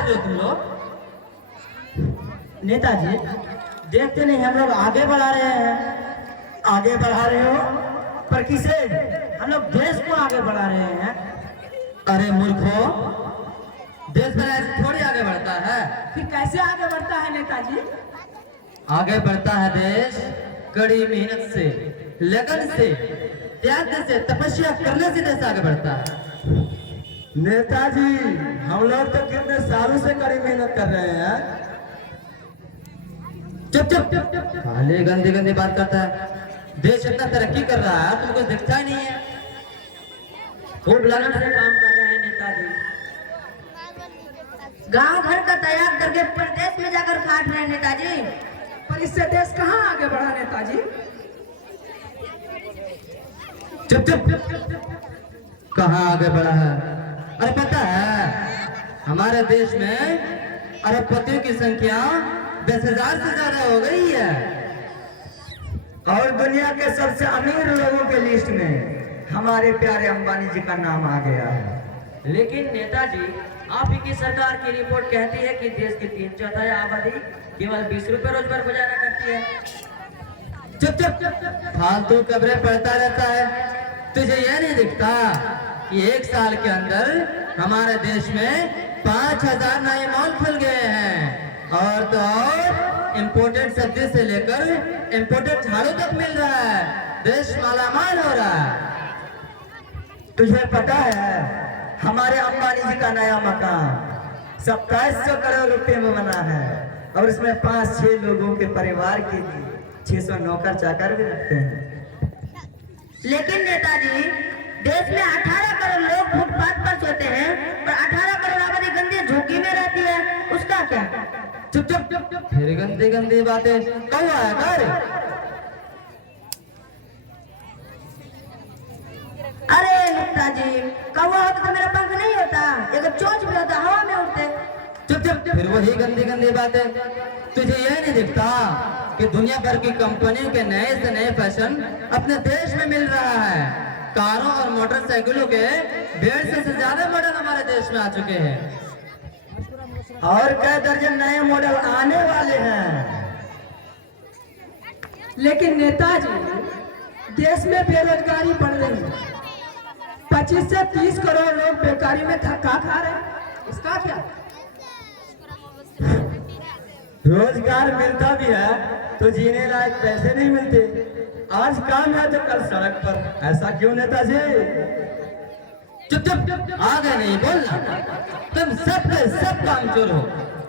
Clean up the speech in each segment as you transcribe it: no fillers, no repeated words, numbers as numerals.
कर रहे हो तुम लोग? नेताजी देखते नहीं हम लोग आगे बढ़ा रहे हैं। आगे बढ़ा रहे हो पर किसे? हम लोग देश को आगे बढ़ा रहे हैं। अरे मूर्खों, देश में ऐसे थोड़ी आगे बढ़ता है। फिर कैसे आगे बढ़ता है नेताजी? आगे बढ़ता है देश कड़ी मेहनत से, लगन से, त्याग से, तपस्या करने से देश आगे बढ़ता है। नेताजी हम लोग तो कितने सालों से कड़ी मेहनत कर रहे हैं। चुप चुप चुप चुप, खाली गंदी गंदी बात करता है। देश इतना तरक्की कर रहा है, तुमको दिखता ही नहीं है। खूब लगन से काम कर रहे हैं नेताजी। गांव घर का तैयार करके प्रदेश में जाकर काट रहे हैं नेताजी। पर इससे देश कहाँ आगे बढ़ा नेताजी? चुप चुप चुप, कहाँ आगे बढ़ा है? अरे पता है हमारे देश में अरबपतियों की संख्या 10,000 से ज्यादा हो गई है और दुनिया के सबसे अमीर लोगों के लिस्ट में हमारे प्यारे अंबानी जी का नाम आ गया है। लेकिन नेताजी, आप ही की सरकार की रिपोर्ट कहती है कि देश की 3/4 आबादी केवल 20 रुपए रोज पर गुजारा करती है। चुप चुप चुप, फालतू खबरें पढ़ता रहता है। तुझे यह नहीं दिखता कि 1 साल के अंदर हमारे देश में 5,000 नए मॉल खुल गए हैं और तो और इम्पोर्टेड सब्जी से लेकर इम्पोर्टेड झाड़ू तक मिल रहा है। देश मालामाल हो रहा है। तुझे पता है हमारे अंबानी जी का नया मकान 2700 करोड़ रुपए में बना है और उसमें 5-6 लोगों के परिवार के लिए 600 नौकर चाकर भी रखते हैं। लेकिन नेताजी देश में 18 करोड़ लोग फुटपाथ पर सोते हैं और 18 करोड़ आबादी गंदी झोंकी में रहती है, उसका क्या? चुप चुप चुप चुप, फिर गंदी गंदी बातें कौआ है कर। अरे नेताजी, कौवा होता तो मेरा पंख नहीं होता, एक चोंच भी होता हवा में उड़ते। चुप चुप, फिर वही गंदी गंदी बातें। तुझे यह नहीं दिखता कि दुनिया भर की कंपनियों के नए से नए फैशन अपने देश में मिल रहा है। कारों और मोटरसाइकिलों के 150 से ज्यादा मॉडल हमारे देश में आ चुके हैं और कई दर्जन नए मॉडल आने वाले हैं। लेकिन नेताजी देश में बेरोजगारी बढ़ रही है। 25 से 30 करोड़ लोग बेकारी में धक्का खा रहे हैं, इसका क्या? रोजगार मिलता भी है तो जीने लायक पैसे नहीं मिलते। आज काम है तो कल सड़क पर, ऐसा क्यों नेताजी? चुप चुप चुप, आगे नहीं बोलना। तुम सब के सब कामचोर हो,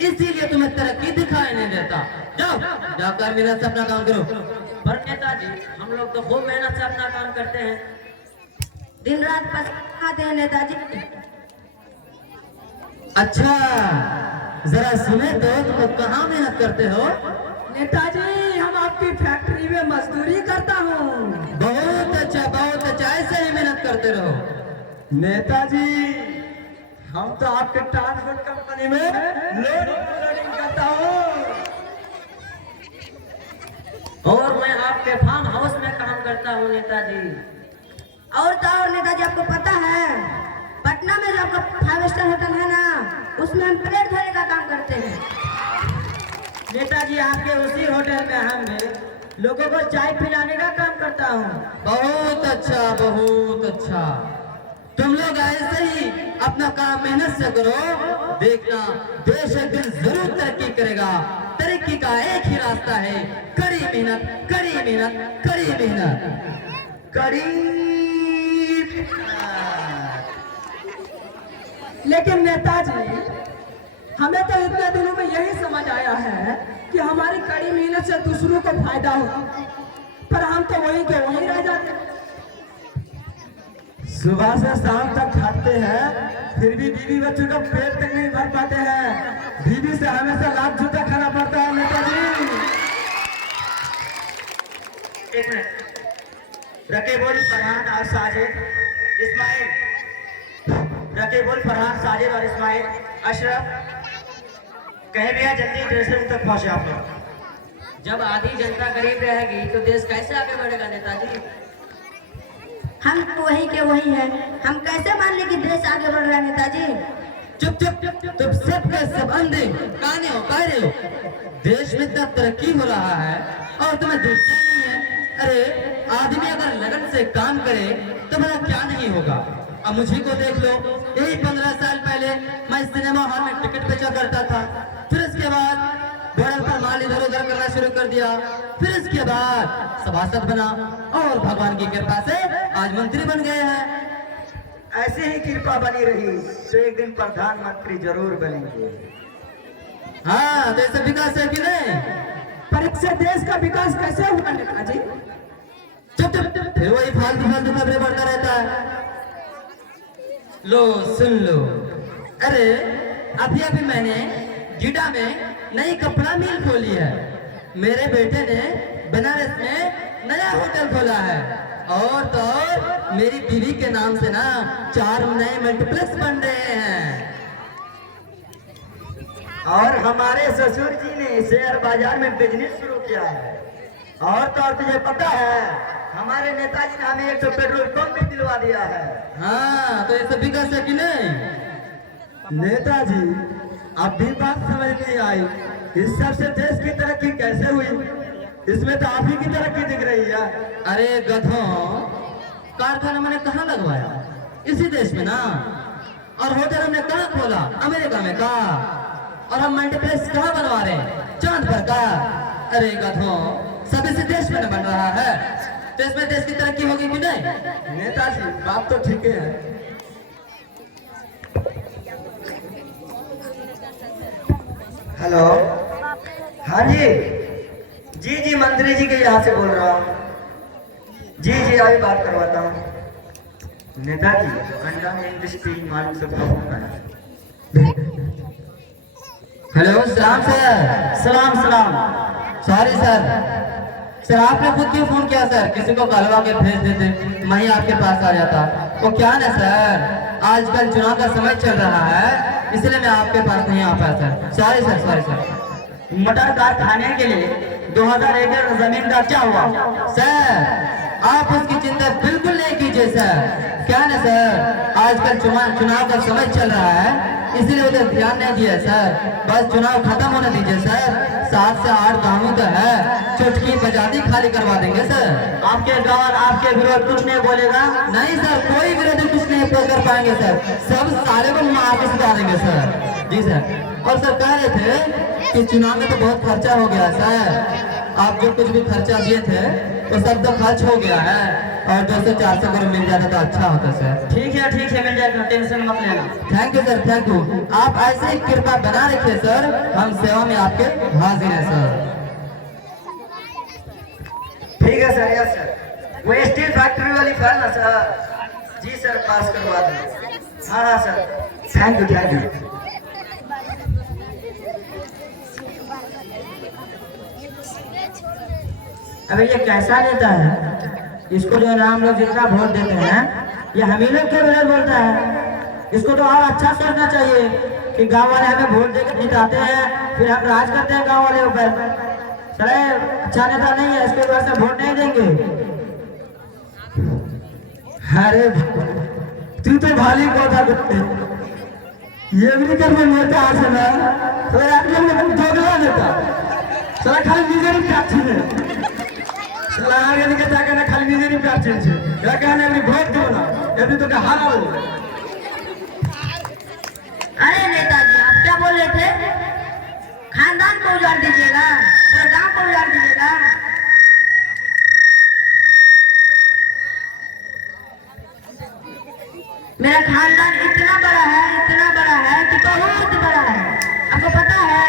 इसीलिए तुम्हें तरक्की दिखाई नहीं देता। जाओ जाकर मेहनत से अपना काम करो। पर नेताजी, हम लोग तो खूब मेहनत से अपना काम करते हैं, दिन रात पसीना खाते हैं नेताजी। अच्छा जरा सुने तो तुम कहाँ मेहनत करते हो? नेताजी हम आपकी फैक्ट्री में मजदूरी करता हूँ। बहुत अच्छा, ऐसे ही मेहनत करते रहो। नेताजी हम तो आपके ट्रांसपोर्ट कंपनी में लोडिंग करता हूँ और मैं आपके फार्म हाउस में काम करता हूँ नेताजी। और तो और नेताजी, आपको पता है पटना में जो आपका 5 स्टार होटल है ना, उसमें हम प्लेट धोने का काम करते हैं। नेताजी आपके उसी होटल में हम लोगों को चाय पिलाने का काम करता हूँ। बहुत अच्छा, बहुत अच्छा। तुम लोग ऐसे ही अपना काम मेहनत से करो, देखना देश एक दिन जरूर तरक्की करेगा। तरक्की का एक ही रास्ता है, कड़ी मेहनत, कड़ी मेहनत, कड़ी मेहनत, कड़ी। लेकिन नेताजी हमें तो इतने दिनों में यही समझ आया है कि हमारी कड़ी मेहनत से दूसरों को फायदा हो, पर हम तो वहीं के वहीं रह जाते। सुबह से शाम तक खाते हैं फिर भी बीवी बच्चों का पेट तक नहीं भर पाते हैं। बीवी से हमेशा लाख जूता खाना पड़ता है नेताजी। एक मिनट, रकीबुल, फरहान और साजिद, इस्माइल, रकीबुल, फरहान, साजिद और इस्माइल, अशरफ, कहीं भी जल्दी ड्रेसिंग तक पहुंचे आप लोग। जब आधी जनता गरीब रहेगी तो देश कैसे आगे बढ़ेगा नेताजी? हम तो वही के वही हैं, हम कैसे मान ले कि देश आगे बढ़ रहा है नेताजी? चुप चुप चुप चुप तुम सब के सब अंधे काने हो कह रहे हो। देश में इतना तरक्की हो रहा है और तुम्हें दिखता नहीं है। अरे आदमी अगर लगन से काम करे तो भला क्या नहीं होगा। अब मुझे को देख लो, यही 15 साल पहले मैं सिनेमा हॉल में टिकट बेचा करता था। फिर इसके बाद बॉर्डर पर माल इधर उधर करना शुरू कर दिया। फिर इसके बाद सभासद बना और भगवान की कृपा से आज मंत्री बन गए हैं। ऐसे ही कृपा बनी रही तो एक दिन प्रधानमंत्री जरूर बनेंगे। हाँ तो ऐसे विकास है कि नहीं? पर इससे देश का विकास कैसे हुआ नेताजी? चुप चुप चुप, फिर वही फालतू फालतू खबरें बढ़ता रहता है। लो सुन लो, अरे अभी अभी मैंने गीडा में नई कपड़ा मिल खोली है। मेरे बेटे ने बनारस में नया होटल खोला है और तो और मेरी बीवी के नाम से ना 4 नए मल्टीप्लेक्स बन रहे हैं। और हमारे ससुर जी ने शेयर बाजार में बिजनेस शुरू किया है। और तो और तुझे पता है हमारे नेताजी ने हमें 100 पेट्रोल पंप भी दिलवा दिया है। हाँ तो ये सब विकास है कि नहीं? नेताजी अब भी बात समझ नहीं आई, इस सब से देश की तरक्की कैसे हुई? इसमें तो आप ही की तरक्की दिख रही है। अरे गधों, कारखाना मैंने कहाँ लगवाया? इसी देश में ना। और होटल हमने कहाँ खोला? अमेरिका में का। और हम मल्टीप्लेक्स कहाँ बनवा रहे हैं? चांद पर का। अरे गधों, सब इसी देश में न बन रहा है तो इसमें देश की तरक्की होगी कि नहीं? नेताजी बात तो ठीक है। हेलो, हाँ जी जी जी मंत्री जी के यहाँ से बोल रहा हूँ। जी जी अभी बात करवाता हूँ। नेताजी अंडा इंडस्ट्री मालूम सबका फोन है। हेलो सलाम सर। सलाम सलाम। सॉरी सर आपने खुद क्यों फोन किया सर? किसी को कहलवा के भेज देते, मैं ही आपके पास आ जाता। वो क्या ना सर, आजकल चुनाव का समय चल रहा है इसलिए मैं आपके पास नहीं आ पाया सर। Sorry sir. मटर कारखाने के लिए 2000 एकड़ जमीन का क्या हुआ? सर आप उसकी चिंता बिल्कुल नहीं कीजिए सर। क्या ना सर, आजकल चुनाव का समय चल रहा है इसीलिए उधर ध्यान नहीं दिया सर। बस चुनाव खत्म होने दीजिए सर। 7 से 8 गाँवों तो है, चुटकी बजाती खाली करवा देंगे सर। आपके गाँव आपके विरोध कुछ नहीं बोलेगा? नहीं सर, कोई विरोधी कुछ नहीं कर पाएंगे सर। सब सारे को मार के सुधा देंगे सर। जी सर। और सर कह रहे थे कि चुनाव में तो बहुत खर्चा हो गया सर। आप जो कुछ भी खर्चा दिए थे वो सब तो खर्च हो गया है और 200-400 करोड़ मिल जाता तो अच्छा होता सर। ठीक है मिल जाएगा, टेंशन मत लेना। Thank you sir, thank you. आप ऐसे ही कृपा बना रखिए सर, हम सेवा में आपके हाजिर हैं सर। ठीक है सर। Yes sir. वो स्टील फैक्ट्री वाली फाइल ना सर? जी सर पास करवा दें। हाँ सर, थैंक यू। अबे ये कैसा नेता है? इसको जो है ना हम लोग जितना वोट देते हैं ये हम ही लोग के विरोध बोलता है। इसको तो और अच्छा सोचना चाहिए कि गांव वाले हमें वोट देकर जिताते हैं फिर हम राज करते हैं गांव वाले ऊपर। सर अच्छा नेता नहीं है, इसके वजह से वोट नहीं देंगे। अरे तू तो भाली को था ये भी कर नेता है ना, तो दोगला नेता चला खाली নিজেরই প্রার্থী না চলা আগে দিকে তাকে না খালি নিজেরই প্রার্থী আছে এখানে আমি ভোট দেব না এমনি তোকে হারাবো। अरे नेताजी आप क्या बोल रहे थे? खानदान को उजाड़ दीजिएगा, पूरे गांव को उजाड़ दीजिएगा? मेरा खानदान इतना बड़ा है कि बहुत बड़ा है। आपको पता है?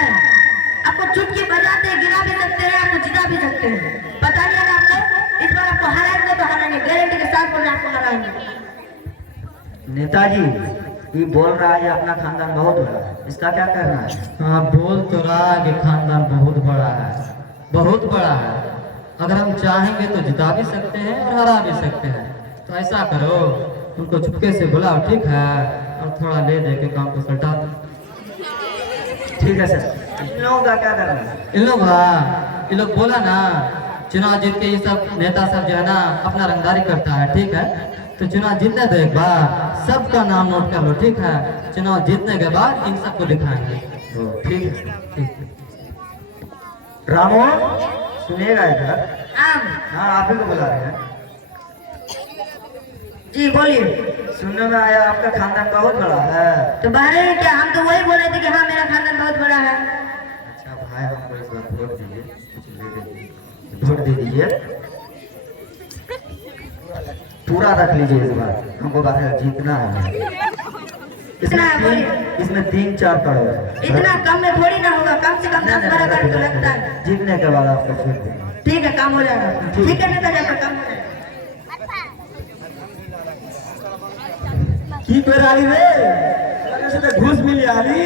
आपको चुटकी बजाते गिरा भी सकते हैं, आपको जिता भी सकते हैं। पता नहीं है ना आपको? इस बार आपको हराएंगे तो हराएंगे, गारंटी के साथ बोल रहे हैं आपको हराएंगे। नेताजी ये बोल रहा है अपना खानदान बहुत बड़ा है, इसका क्या करना है? हाँ बोल तो रहा है कि खानदान बहुत बड़ा है, बहुत बड़ा है। अगर हम चाहेंगे तो जिता भी सकते हैं और हरा भी सकते हैं। तो ऐसा करो उनको चुपके से बुलाओ, ठीक है, और थोड़ा ले दे के काम को सल्टा दो। ठीक है सर। इन लोगों का क्या करना है? इन लोग बोला ना चुनाव जीत के ये सब नेता सब जो है ना अपना रंगदारी करता है, ठीक है। तो चुनाव जीतने दो एक बार, सबका नाम नोट कर लो, ठीक है? चुनाव जीतने के बाद इन सबको दिखाएंगे। ठीक है। ठीक। रामो सुनिएगा इधर। हाँ आप ही को बुला रहे हैं। जी बोलिए। सुनने में आया आपका खानदान बहुत बड़ा है। तो बाहर ही क्या, हम तो वही बोल रहे थे कि हाँ मेरा खानदान बहुत बड़ा है। अच्छा भाई, हमको इस बार वोट दीजिए, कुछ ले दीजिए, वोट दे दीजिए, पूरा रख लीजिए इस बार, हमको बात है जीतना है। इसमें 3-4 करोड़ है। इतना कम में थोड़ी ना होगा, कम से कम 10-12 करोड़ तो लगता है। जीतने के बाद आपको छूट देंगे। ठीक है, काम हो जाएगा। ठीक है नेताजी, आपका काम हो जाएगा। की कराई रे लगे से तो घूस मिली आली।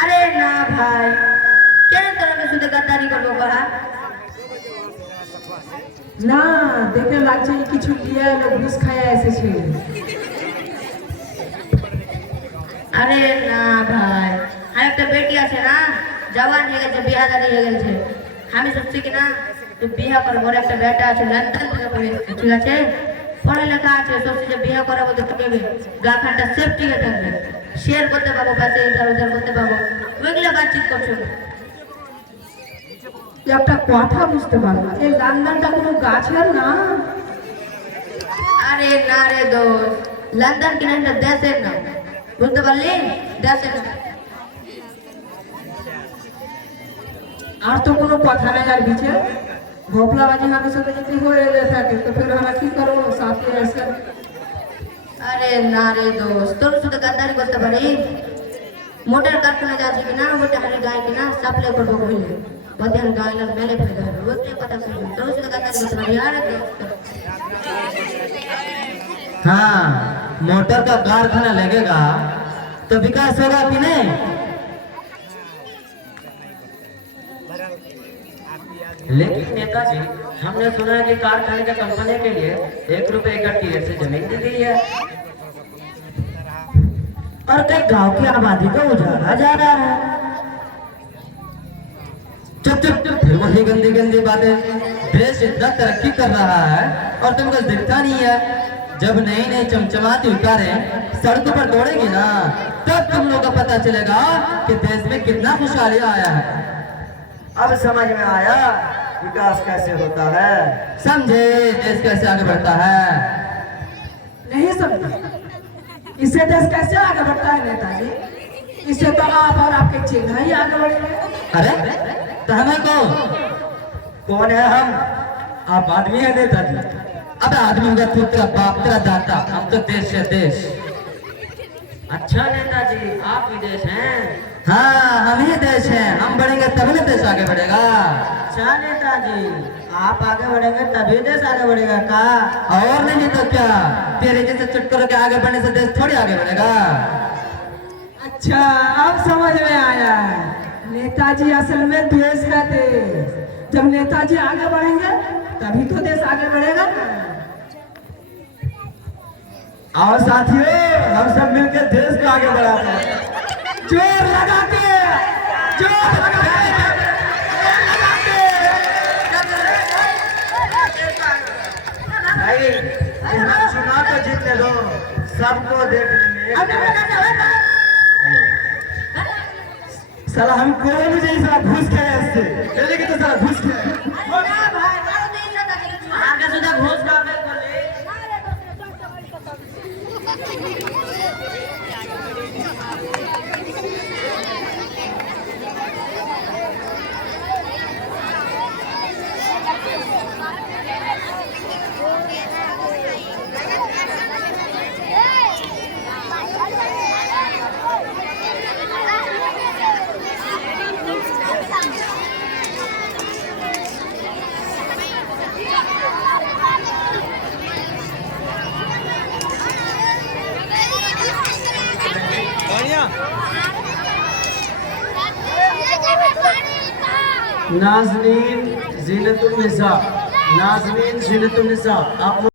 अरे ना भाई, क्या तरह के सुधे गद्दारी करबो कहा? না দেখে লাগছে কিছু দিয়ে ঘুষ খায় এসেছে। আরে না ভাই, আর একটা বেটি আছে না, জওয়ান হয়ে গেছে, বিয়া দাদি হয়ে গেছে। আমি ভাবছি কি না তুই বিয়া করবো, ওর একটা বেটা আছে লন্ডন থেকে পড়ে এসেছে, ঠিক আছে, পড়ালেখা আছে, সবচেয়ে যে বিয়া করাবো তো তোকে গার্লফ্রেন্ডটা সেফটিকে থাকবে, শেয়ার করতে পারবো, পাশে ইধার উধার করতে পারবো, ওইগুলো বাতচিত করছো। একটা কথা বুঝতে পারলাম, এই লন্ডনটা কোনো গাছের না। আরে না রে দোস্ত, লন্ডন কিনা একটা দেশের নাম, বুঝতে পারলি, দেশের নাম। আর তো কোনো কথা নেই আর বিচে ভোপলাবাজি হামের সাথে যদি হয়ে থাকে তো ফির আমরা কি করবো সাথে এসে। আরে না রে দোস্ত, তোর শুধু গাদ্দারি করতে পারি। মোটর কারখানা যাচ্ছে কিনা, ওটা হারি গায়ে কিনা সাপ্লাই করবো কইলে বদিয়ান গায়লার মেলে ফেলে দেবে, ওইটা কথা শুনবি, তোর শুধু গাদ্দারি করতে পারি। আরে দোস্ত, हाँ, मोटर का कारखाना लगेगा तो विकास होगा कि नहीं? लेकिन नेताजी, हमने सुना है कि कारखाने के कंपनी के लिए 1 रुपए एकड़ की रेट से जमीन दी गई है और कई गांव की आबादी को उजाला जा रहा है। चुप चुप चुप, फिर वही गंदी गंदी बातें। देश इतना तरक्की कर रहा है और तुमको दिखता नहीं है। जब नई नई चमचमाती कारें सड़कों पर दौड़ेगी ना, तब तुम लोग को पता चलेगा कि देश में कितना खुशहाली आया है। अब समझ में आया विकास कैसे होता है। समझे देश कैसे आगे बढ़ता है? नहीं समझे इससे देश कैसे आगे बढ़ता है नेताजी? इससे तो आप और आपके चिन्ह ही आगे बढ़ेंगे। अरे तो हमें कौन है हम? आप आदमी है नेताजी। अब आदमी होगा तू, तेरा बाप, तेरा दादा, हम तो देश है देश। अच्छा नेताजी, आप विदेश हैं? हाँ, हम ही देश हैं। हम बढ़ेंगे तभी ना देश आगे बढ़ेगा। अच्छा नेताजी, आप आगे बढ़ेंगे तभी देश आगे बढ़ेगा का? और नहीं तो क्या, तेरे जैसे चुटकुलों के आगे बढ़ने से देश थोड़ी आगे बढ़ेगा। अच्छा अब समझ में आया, नेताजी असल में देश का देश। जब नेताजी आगे बढ़ेंगे तभी तो देश आगे बढ़ेगा। और साथियों, हम सब मिलकर देश को आगे बढ़ाते हैं। जोर लगा के, जोर लगा के, जोर लगा के। भाई, इस चुनाव को जीतने दो, सबको देख लेंगे। साला हम कोई भी नहीं, साला घुस खाए इससे, लेकिन तो साला घुस खाए। आगे सुधा घोष का बोले। नाज़नीन ज़ीनतुन निसा, नाज़नीन ज़ीनतुन निसा, आप